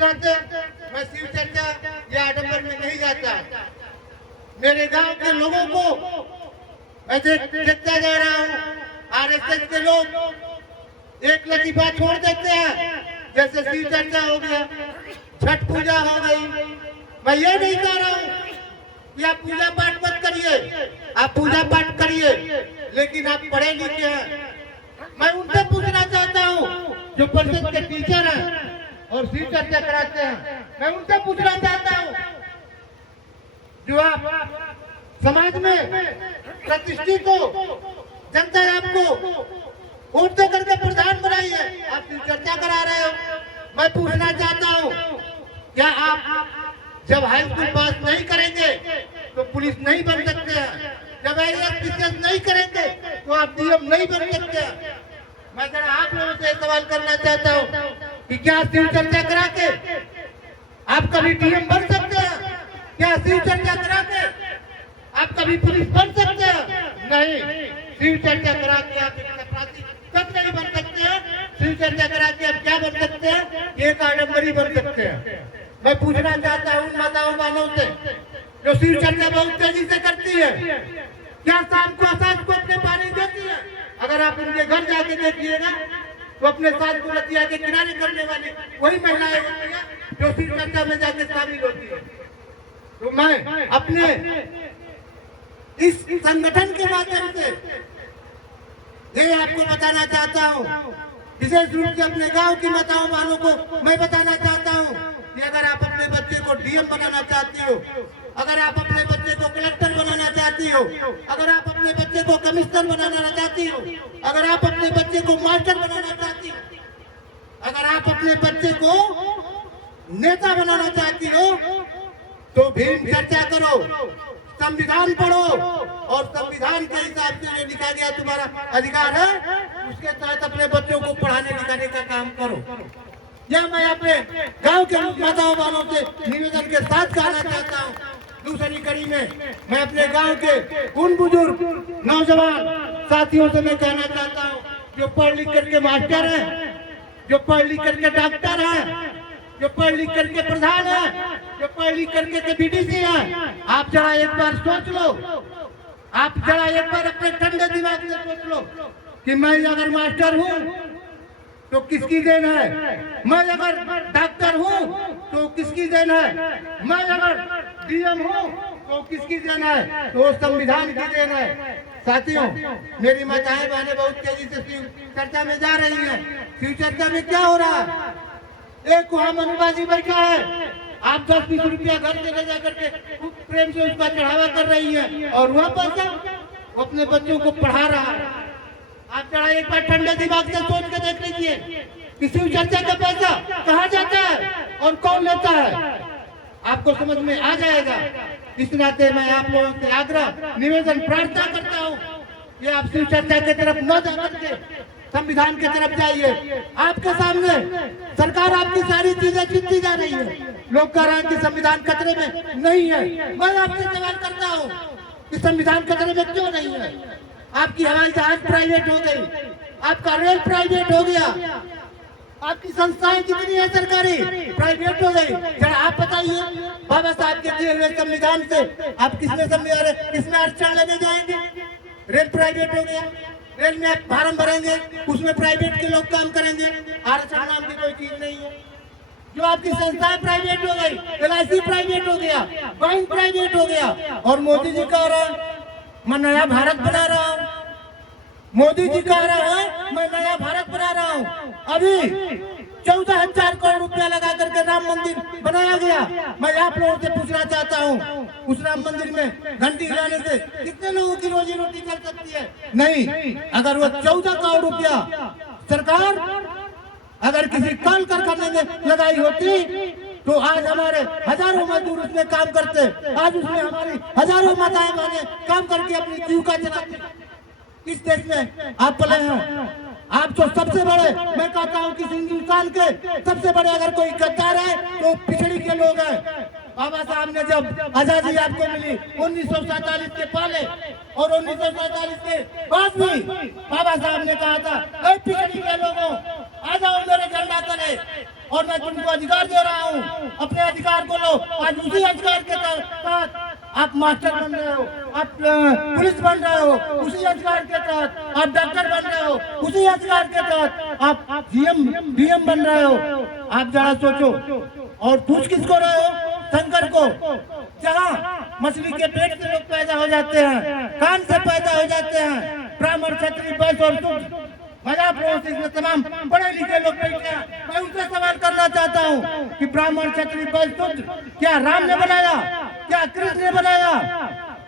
मैं शिव चर्चा या आडम्बर में नहीं जाता। मेरे गांव के लोगों को मैं देखता जा रहा हूँ, आरएसएस के लोग एक लतीफा छोड़ देते हैं, जैसे शिव चर्चा हो गया, छठ पूजा हो गई। मैं ये नहीं कह रहा हूँ कि आप पूजा पाठ मत करिए, आप पूजा पाठ करिए, लेकिन आप पढ़े लिखे हैं। मैं उनसे पूछना चाहता हूँ जो परिषद के टीचर हैं और शिव चर्चा कराते हैं, मैं उनसे पूछना चाहता हूँ जो आप समाज में प्रतिष्ठित हो, जनता आपको वोट दे करके प्रधान बनाई है, आप शिव चर्चा करा रहे हो। मैं पूछना चाहता हूँ क्या आप जब हाई स्कूल पास नहीं करेंगे तो पुलिस नहीं बन सकते हैं, जब IAS नहीं करेंगे तो आप डीएम नहीं बन सकते हैं। मैं जरा आप लोगों से सवाल करना चाहता हूँ कि क्या शिव चर्चा करा के आप कभी डीएम बन सकते हैं? क्या शिव चर्चा करा के आप कभी पुलिस बन सकते हैं? नहीं, शिव चर्चा करा के आप अपराधी कब नहीं बन सकते हैं। शिव चर्चा करा के आप क्या बन सकते हैं? एक आडम्बरी बन सकते हैं। मैं पूछना चाहता हूँ माताओं बहनों से जो शिव चर्चा बहुत तेजी से करती है, क्या शाम को सास को अपने पानी देती है? अगर आप उनके घर जाके देखिएगा तो अपने सास को रतिया के किनारे करने वाली वही महिलाएं होती है जो शिव चर्चा में जाके शामिल होती है। तो मैं अपने इस संगठन के माध्यम से ये आपको बताना चाहता हूँ, विशेष रूप से अपने गांव की माताओं वालों को मैं बताना चाहता हूँ कि अगर आप अपने बच्चे को डीएम बनाना चाहती हो, अगर आप अपने बच्चे को कलेक्टर बनाना चाहती हो, अगर आप अपने बच्चे को कमिश्नर बनाना चाहती हो, अगर आप अपने बच्चे को मास्टर बनाना चाहती हो, अगर आप अपने बच्चे को नेता बनाना चाहती हो तो भीम चर्चा करो, संविधान पढ़ो और संविधान के हिसाब से जो लिखा गया तुम्हारा अधिकार है उसके तहत अपने बच्चों को पढ़ाने लिखाने का काम करो। यह मैं अपने गांव के माताओं वालों से निवेदन के साथ कहना चाहता हूँ। दूसरी कड़ी में मैं अपने गांव के उन बुजुर्ग नौजवान साथियों से मैं कहना चाहता हूँ जो पढ़ लिख करके मास्टर हैं, जो पढ़ लिख करके डॉक्टर हैं, जो पढ़ लिख करके प्रधान है, जो पढ़ लिख करके BDC है, आप जरा एक बार सोच लो, आप जरा एक बार अपने ठंडे दिमाग से सोच लो कि मैं अगर मास्टर हूँ तो किसकी देन है, मैं अगर डॉक्टर हूँ तो किसकी देन है, मैं अगर डीएम हूँ तो किसकी देन है? तो संविधान की देन है। साथियों, मेरी माताएं बहनें बहुत तेजी से शिव चर्चा में जा रही हैं। शिव चर्चा में क्या हो रहा है? एक वहाँ मनुबाजी बैठा है, आप 10-20 रुपया घर से ले जाकर के प्रेम से उसका चढ़ावा कर रही है और वह पैसा वो अपने बच्चों को पढ़ा रहा है। आप जरा एक बार ठंडे दिमाग से सोच के देख लीजिए कि शिव चर्चा का पैसा कहाँ जाता है और कौन लेता है, आपको समझ में आ जाएगा। इस नाते मैं आप लोगों से आग्रह निवेदन प्रार्थना करता हूँ कि आप शिव चर्चा की तरफ न जा करके संविधान की तरफ जाइए। आपके सामने सरकार आपकी सारी चीजें छीनती जा रही है, लोग कह रहे हैं कि संविधान खतरे में नहीं है। मैं आपसे सवाल करता हूँ कि संविधान खतरे में क्यों नहीं है? आपकी हवाई जहाज प्राइवेट हो गई, आपका रेल प्राइवेट हो गया, आपकी संस्थाएं जितनी है सरकारी प्राइवेट हो गई। जरा आप बताइए, बाबा साहब के दिए हुए संविधान से आप किसमें आरक्षण लेने जाएंगे? रेल प्राइवेट हो गया, रेल में आप फार्म भरेंगे, उसमें प्राइवेट के लोग काम करेंगे, आरक्षण नाम की कोई चीज नहीं है। जो आपकी संस्थाएं प्राइवेट हो गई, LIC प्राइवेट हो गया, बैंक प्राइवेट हो गया, और मोदी जी कह रहे हैं मैं नया भारत बना रहा हूँ, मोदी जी कह रहे हैं मैं नया भारत बना रहा हूँ। अभी 14,000 करोड़ रुपया लगा करके राम मंदिर बनाया गया। मैं आप लोगों से पूछना चाहता हूँ उस राम मंदिर में घंटी हिलाने से कितने लोगों की रोजी रोटी चल सकती है? नहीं। अगर वो 14 करोड़ रुपया सरकार अगर किसी कल कारखाने में लगाई होती तो आज हमारे हजारों मजदूर उसमें काम करते, आज उसमें हमारी हजारों माताएं बहनें काम करके अपनी जीविका चलाती। किस देश में आप पले हैं? आप तो सबसे बड़े, मैं कहता हूँ कि हिंदुस्तान के सबसे बड़े अगर कोई गद्दार है तो पिछड़ी के लोग हैं। बाबा साहब ने जब आजादी आपको मिली 1947 के पहले और 1947 के बाद भी बाबा साहब ने कहा था पिछड़ी के लोगों आ जाओ मेरे झंडा तले, और मैं तुमको अधिकार दे रहा हूँ, अपने अधिकार को लो। आज उसी अधिकार के तहत आप मास्टर बन रहे हो, आप पुलिस बन रहे हो, उसी अधिकार के तहत आप डॉक्टर बन रहे हो, उसी अधिकार के तहत आप डीएम बन रहे हो। आप जरा सोचो। और पूछ किसको रहे हो? शंकर को। जहाँ मछली के पेट से लोग पैदा हो जाते हैं, कान से पैदा हो जाते हैं, ब्राह्मण क्षत्रिय वैश्य और शूद्र, मजाक इसमें तमाम पढ़े लिखे लोग बैठे हैं। मैं उनसे सवाल करना चाहता हूँ कि ब्राह्मण क्षत्रिय वैश्य शूद्र क्या राम ने बनाया? क्या कृष्ण ने बनाया?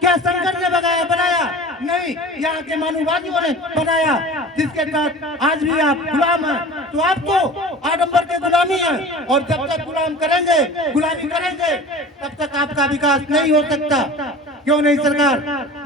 क्या शंकर ने बनाया? नहीं, यहाँ के मानववादियों ने बनाया, जिसके तहत आज भी आप गुलाम हैं। तो आप तो आडंबर के गुलामी है, और जब तक गुलामी करेंगे तब तक आपका विकास नहीं हो सकता। क्यों नहीं सरकार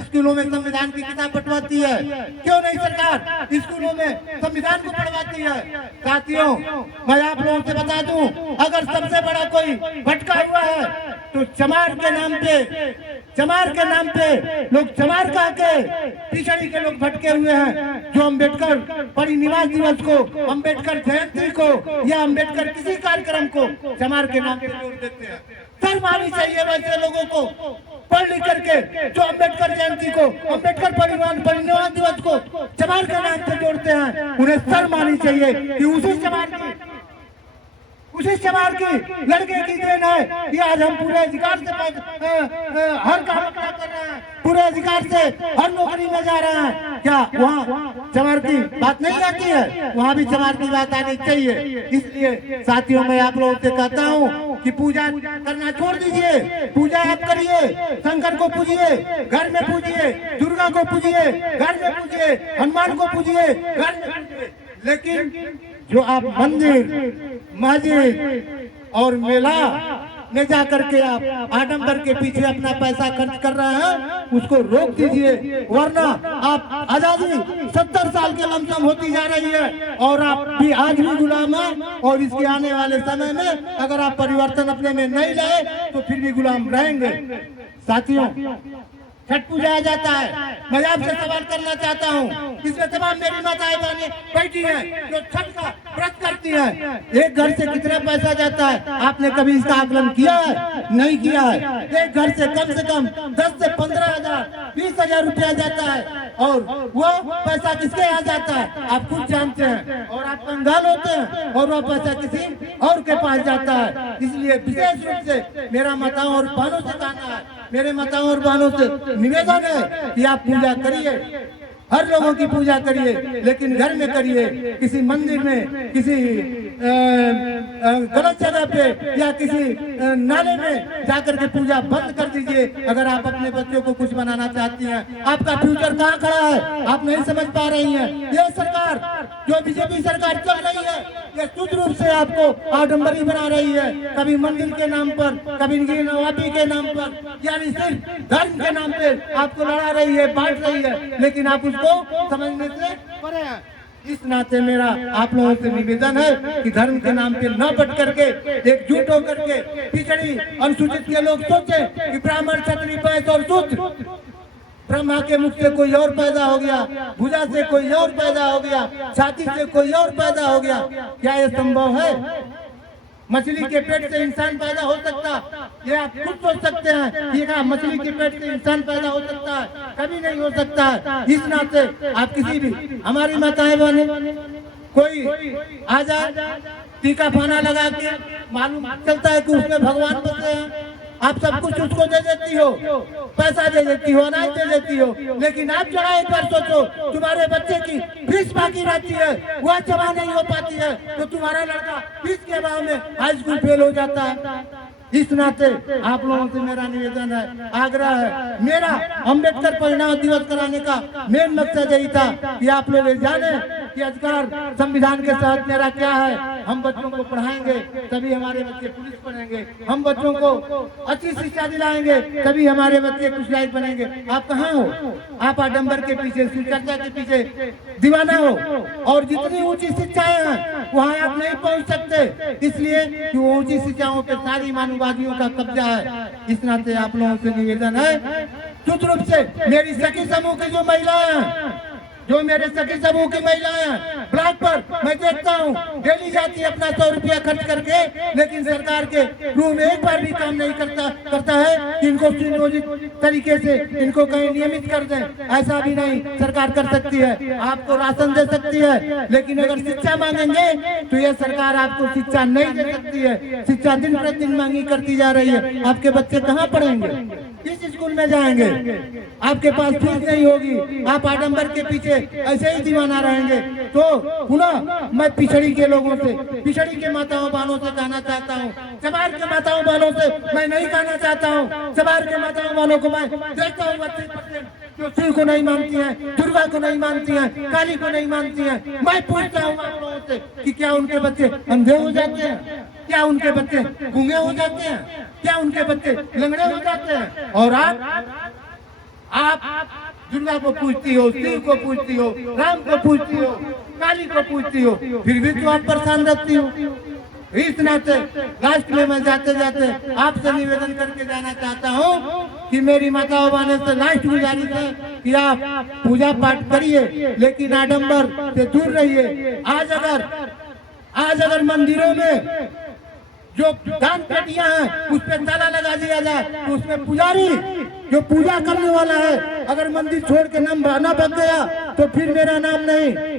स्कूलों में संविधान की किताब पढ़वाती है? क्यों नहीं सरकार स्कूलों में संविधान को पढ़वाती है? साथियों, मैं आप लोगों से बता दूं, अगर सबसे बड़ा कोई भटका हुआ है तो चमार के नाम पे लोग चमार कहा के पिछड़ी के लोग भटके हुए हैं, जो अम्बेडकर परिनिवास दिवस को, अम्बेडकर जयंती को या अम्बेडकर किसी कार्यक्रम को चमार के नाम पे जोड़ देते हैं। शर्म आनी चाहिए वैसे लोगों को पढ़ लिख करके जो अम्बेडकर जयंती को, अम्बेडकर परिनिवास दिवस को चमार के नाम से जोड़ते हैं। उन्हें शर्म आनी चाहिए कि उसी चमार की लड़के की देन है कि आज हम पूरे अधिकार से हर काम कर रहे हैं, पूरे अधिकार से हर नौकरी में जा रहे हैं। क्या वहाँ चमार की बात नहीं आती है? वहाँ भी चमार की बात आनी चाहिए। इसलिए साथियों, मैं आप लोगों से कहता हूँ कि पूजा करना छोड़ दीजिए, पूजा आप करिए, शंकर को पूजिए, घर में पूजिए, दुर्गा को पूजिए, घर में पूजिए, हनुमान को पूजिए, घर में पूजिए। लेकिन जो आप मंदिर, मस्जिद और मेला में जाकर के आप आडंबर के पीछे अपना पैसा खर्च कर रहे हैं, उसको रोक दीजिए। वरना आप आजादी 70 साल के लमसम होती जा रही है और आप भी आज भी गुलाम हैं। और इसके आने वाले समय में अगर आप परिवर्तन अपने में नहीं लाए तो फिर भी गुलाम रहेंगे। साथियों, छठ पूजा आ जाता है, मैं आपसे सवाल करना चाहता हूँ, इसमें तमाम मेरी माताएं बहनें बैठी हैं जो छठ का व्रत करती हैं। एक घर से कितना पैसा जाता है? आपने कभी इसका आकलन किया है? नहीं किया है। एक घर से कम 10 से 15 हजार 20 हजार रुपया जाता है, और वो पैसा किसके यहाँ जाता है आप खुद जानते हैं। और आप कंगाल होते हैं और वो पैसा किसी और के पास जाता है। इसलिए विशेष रूप से मेरा माताओं और बहनों से कहना है, मेरे माताओं और बहनों से निवेदन है कि आप पूजा करिए, हर लोगों की पूजा करिए, लेकिन घर में करिए। किसी मंदिर में, किसी गलत जगह पे या किसी नाले में जाकर के पूजा बंद कर दीजिए। अगर आप अपने बच्चों को कुछ बनाना चाहती हैं, आपका फ्यूचर कहाँ खड़ा है आप नहीं समझ पा रही हैं। ये सरकार जो बीजेपी सरकार चल रही है, ये शुद्ध रूप से आपको आडम्बरी बना रही है। कभी मंदिर के नाम पर, कभी नवाबी के नाम पर, यानी सिर्फ धर्म के नाम पे आपको लड़ा रही है, बांट रही है, लेकिन आप उसको समझने से परे हैं। इस नाते मेरा आप लोगों से निवेदन है कि धर्म के नाम पे न बट करके एकजुट होकर के पिछड़ी अनुसूचित के लोग सोचे कि ब्राह्मण क्षत्रिय वैश्य और शूद्र, ब्रह्मा के मुख से कोई और पैदा हो गया, भुजा से कोई और पैदा हो गया, छाती से कोई और पैदा हो गया। क्या ये संभव है? मछली के पेट से इंसान पैदा हो सकता? ये आप खुद सोच सकते हैं कि क्या मछली के पेट से इंसान पैदा हो सकता है? कभी नहीं हो सकता है। इस नाते आप किसी भी हमारी माताएं बहने कोई आ जाए टीका फाना लगा के मालूम चलता है कि उसमें भगवान बसे हैं, आप सब कुछ उसको दे देती हो, पैसा दे देती हो, अनाज दे देती हो, लेकिन आप जरा एक बार सोचो, तुम्हारे बच्चे की फीस बाकी रहती है, वह जमा नहीं हो पाती है, तो तुम्हारा लड़का फीस के अभाव में हाई स्कूल फेल हो जाता है। इस नाते आप लोगों से मेरा निवेदन है, आग्रह है मेरा, अम्बेडकर परिनिवास दिवस कराने का मेन मकसद यही था कि आप लोग जाने कि अधिकार संविधान के साथ मेरा क्या है। हम बच्चों को पढ़ाएंगे तभी हमारे बच्चे पुलिस बनेंगे, हम बच्चों को अच्छी शिक्षा दिलाएंगे तभी हमारे बच्चे कुछ लायक बनेंगे। आप कहाँ हो? आप आडंबर के पीछे, शिवचर्चा के पीछे दीवाना हो, और जितनी ऊंची शिक्षाएं हैं वहाँ आप नहीं पहुँच सकते, इसलिए कि वो ऊंची शिक्षाओं पे सारी मानववादियों का कब्जा है। इस नाते आप लोगों से निवेदन है, शुद्ध रूप से मेरी सखी समूह की जो महिलाएं हैं जो मेरे सखी समूह की महिलाएं हैं ब्लॉक पर मैं देखता हूँ डेली जाती है अपना 100 रुपया खर्च करके, लेकिन सरकार के रूम में एक बार भी काम नहीं करता है कि इनको सुनियोजित तरीके से इनको कहीं नियमित कर दें। ऐसा भी नहीं सरकार कर सकती है, आपको राशन दे सकती है, लेकिन अगर शिक्षा मांगेंगे तो यह सरकार आपको शिक्षा नहीं दे सकती है। शिक्षा दिन प्रतिदिन मांगी करती जा रही है। आपके बच्चे कहाँ पढ़ेंगे, किस स्कूल में जाएंगे? आपके पास फीस नहीं होगी, आप आडंबर के पीछे ऐसे ही दीवाना रहेंगे। तो पुनः मैं पिछड़ी के लोगों से, पिछड़ी के माताओं बहनों से कहना चाहता हूँ, चमार के माताओं बहनों से मैं नहीं कहना चाहता हूँ। चमार के माताओं बहनों को मैं देखता हूँ 32% जो शिव को नहीं मानती हैं, दुर्गा को नहीं मानती हैं, काली को नहीं मानती हैं। मैं पूछता हूँ आप लोगों से कि क्या उनके बच्चे अंधे हो जाते हैं? क्या उनके बच्चे गूंगे हो जाते हैं? क्या उनके बच्चे लंगड़े हो जाते हैं? और आप दुर्गा को पूछती हो, शिव को पूछती हो, राम को पूछती हो, काली को पूछती हो, फिर भी तो आप परेशान रहती हो। इस नाते लास्ट में मैं जाते जाते आपसे निवेदन करके जाना चाहता हूँ कि मेरी माताओं बहनों से लास्ट गुजारिश है कि आप पूजा पाठ करिए, लेकिन आडंबर से दूर रहिए। आज अगर मंदिरों में जो दान पेटियां हैं उस पर ताला लगा दिया जाए तो उसमें पुजारी जो पूजा करने वाला है अगर मंदिर छोड़ के नाम भाग गया तो फिर मेरा नाम नहीं।